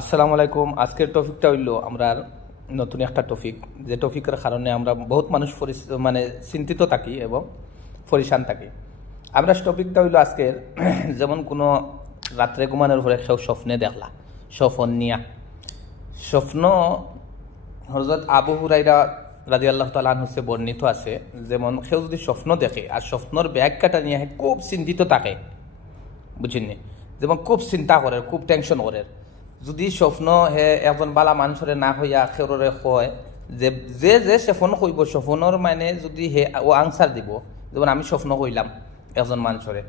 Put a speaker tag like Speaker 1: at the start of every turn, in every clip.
Speaker 1: আসসালামু আলাইকুম। আজকের টপিকটা হইল আমরা নতুন একটা টপিক। যে টপিকের কারণে আমরা বহুত মানুষ মানে চিন্তিত থাকি এবং পরিশান থাকি। আমরা টপিকটা হইল আজকের, যেমন কোনো রাত্রে ঘুমানোর পরে কেউ স্বপ্নে দেখলা, স্বপন নিয়া। স্বপ্ন হজরত আবু হুরাইরা রাজি আল্লাহ তালান হচ্ছে বর্ণিত আছে, যেমন কেউ যদি স্বপ্ন দেখে, আর স্বপ্নর ব্যাখ্যাটা নিয়ে খুব চিন্তিত থাকে বুঝিনি যেমন খুব চিন্তা করে, খুব টেনশন করে। যদি স্বপ্ন হে এজন বালা মানুষরে না হইয়া খেররে কয় যে যে যে স্বপ্ন কইব স্বপ্নর মানে যদি হে ও আনসার দিব, যেমন আমি স্বপ্ন কইলাম এজন মানুষরে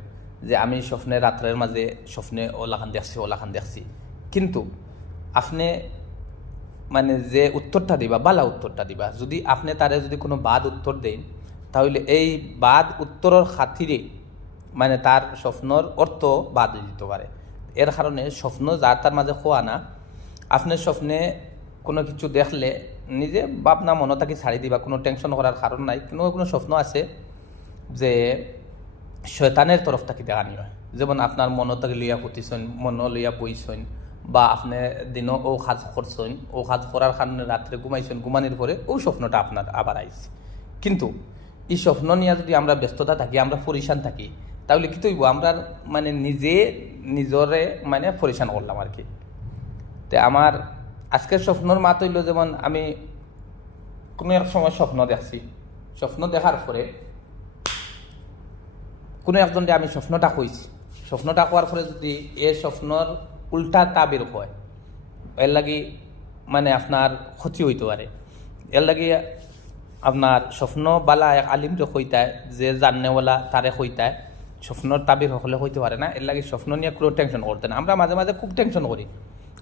Speaker 1: যে আমি স্বপ্নে রাত্রের মাঝে স্বপ্নে ওলাখান দেখছি ওলাখান দেখছি কিন্তু আপনি মানে যে উত্তরটা দিবা, বালা উত্তরটা দিবা, যদি আপনি তারে যদি কোনো বাদ উত্তর দেন তাহলে এই বাদ উত্তরের খাতিরে মানে তার স্বপ্নর অর্থ বাদ দিতে পারে। এর কারণে স্বপ্ন যার তার মাঝে খোয়া না, আপনি স্বপ্নে কোনো কিছু দেখলে নিজে ভাবনা মনে তাকে ছাড়ি দিবা, কোনো টেনশন করার কারণ নাই। কোনো কোনো স্বপ্ন আছে যে শয়তানের তরফ থাকি দেখানি হয় যেমন আপনার মন তাকে লইয়া পুতিছেন মন লইয়া বইছেন, বা আপনি দিনও ও কাজ করছেন, ও কাজ করার কারণে রাত্রে ঘুমাইছেন, ঘুমানির পরে ও স্বপ্নটা আপনার আবার আইছে। কিন্তু এই স্বপ্ন নিয়ে যদি আমরা ব্যস্ততা থাকি, আমরা পরিশান থাকি তাহলে কি তৈব? আমরা মানে নিজে নিজরে মানে পরিশান করলাম আর কি। তে আমার আজকের স্বপ্নর মা তৈল যেমন আমি কোনো এক সময় স্বপ্ন দেখছি। স্বপ্ন দেখার পরে কোনো একজন আমি স্বপ্নটা কইছি। স্বপ্নটা কোয়ার পরে যদি এ স্বপ্নর উল্টা তাবির হয়, এর লাগি মানে আপনার ক্ষতি হইতে পারে। এর লাগি আপনার স্বপ্ন বালা এক আলিম যে হইতায় যে জাননেওয়ালা তারে হইতায় স্বপ্নর তাবির হলে হইতে পারে না। এর লাগি স্বপ্ন নিয়ে কোনো টেনশন করতে না। আমরা মাঝে মাঝে খুব টেনশন করি।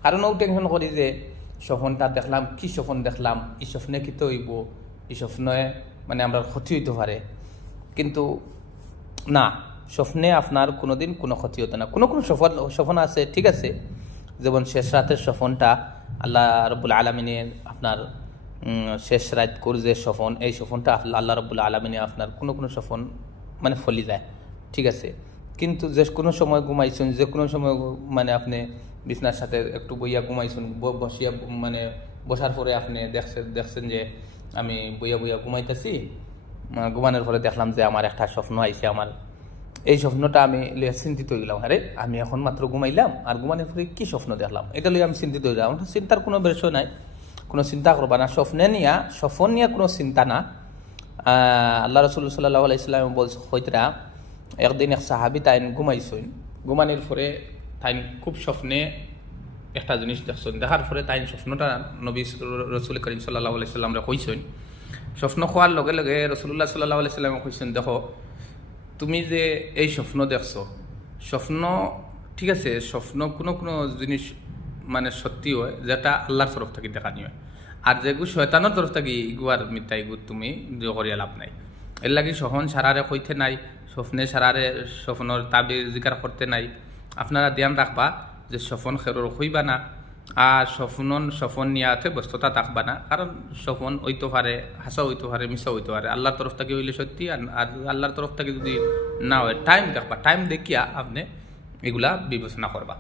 Speaker 1: কারণও টেনশন করি যে স্বপ্নটা দেখলাম, কি স্বপ্ন দেখলাম? এই স্বপ্নে কি হইব এই স্বপ্নে মানে আমরা ক্ষতি হইতে পারে। কিন্তু না, স্বপ্নে আপনার কোনোদিন কোনো ক্ষতি হতো না। কোনো কোনো স্বপ্ন স্বপ্ন আছে, ঠিক আছে। যেমন শেষ রাতের স্বপ্নটা আল্লাহ রব্বুল আলমিনের আপনার শেষ রাত করে যে স্বপ্ন, এই স্বপ্নটা আল্লাহ রব্বুল আলমিনে আপনার কোনো কোনো স্বপ্ন মানে ফলি যায়। ঠিক আছে। কিন্তু যে কোনো সময় ঘুমাইছেন, যে কোনো সময় মানে আপনি বিছনার সাথে একটু বইয়া ঘুমাইছেন বসিয়া মানে বসার পরে আপনি দেখছেন দেখছেন যে আমি বইয়া বইয়া ঘুমাইতেছি ঘুমানোর পরে দেখলাম যে আমার একটা স্বপ্ন আইছে আমার। এই স্বপ্নটা আমি লইয়া চিন্তিত হয়ে গেলাম আরে আমি এখন মাত্র ঘুমাইলাম, আর ঘুমানোর পরে কি স্বপ্ন দেখলাম? এটা লইয়া আমি চিন্তিত গেলাম আমার চিন্তার কোনো বিষয় নাই। কোনো চিন্তা করবা না, স্বপ্নে নিয়া, স্বপ্ন নিয়ে কোনো চিন্তা না। আল্লাহ রসুল সাল্লাহ আলাইসাল্লাম বল হইতরা একদিন এক সাহাবি তাইন ঘুমাইছেন। ঘুমানির পরে তাইন খুব স্বপ্নে একটা জিনিস দেখছেন। দেখার পরে তাই স্বপ্নটা নবী রসুল করিম সাল্লাহ আলাইসাল্লামরা কইছেন। স্বপ্ন খোয়ার লগে লগে রসুল্লাহ সাল্লাহ আলাইসাল্লামে কইছেন, দেখো, তুমি যে এই স্বপ্ন দেখছ, স্বপ্ন, ঠিক আছে, স্বপ্ন কোনো কোনো জিনিস মানে সত্যি হয়, যেটা আল্লাহর তরফ থেকে দেখানি হয়। আর যেগু শয়তানোর তরফ থেকে ইগুয়ার মিথ্যা ইগু তুমি করিয়া লাভ নাই। এর লাগি সহন সারারে কইতে নাই স্বপ্নে সারারে স্বপ্নর তাবির জিকার করতে নাই। আপনারা ধ্যান রাখবা যে স্বপন খেরোর হইবা না। আর স্বপ্ন স্বপন নিয়াতে ব্যস্ততা থাকবা না। কারণ স্বপন হইতে পারে হাসা হইতে পারে মিশা হইতে পারে আল্লাহর তরফ থেকে হইলে সত্যি আর আল্লাহর তরফ থেকে যদি না হয় টাইম দেখবা। টাইম দেখিয়া আপনি এগুলা বিবেচনা করবা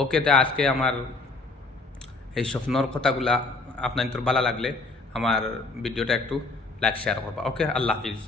Speaker 1: ওকে তে আজকে আমার এই স্বপ্নর কথাগুলা আপনার তোর ভালো লাগলে। আমার ভিডিওটা একটু লাইক শেয়ার করবা ওকে আল্লাহ হাফিজ।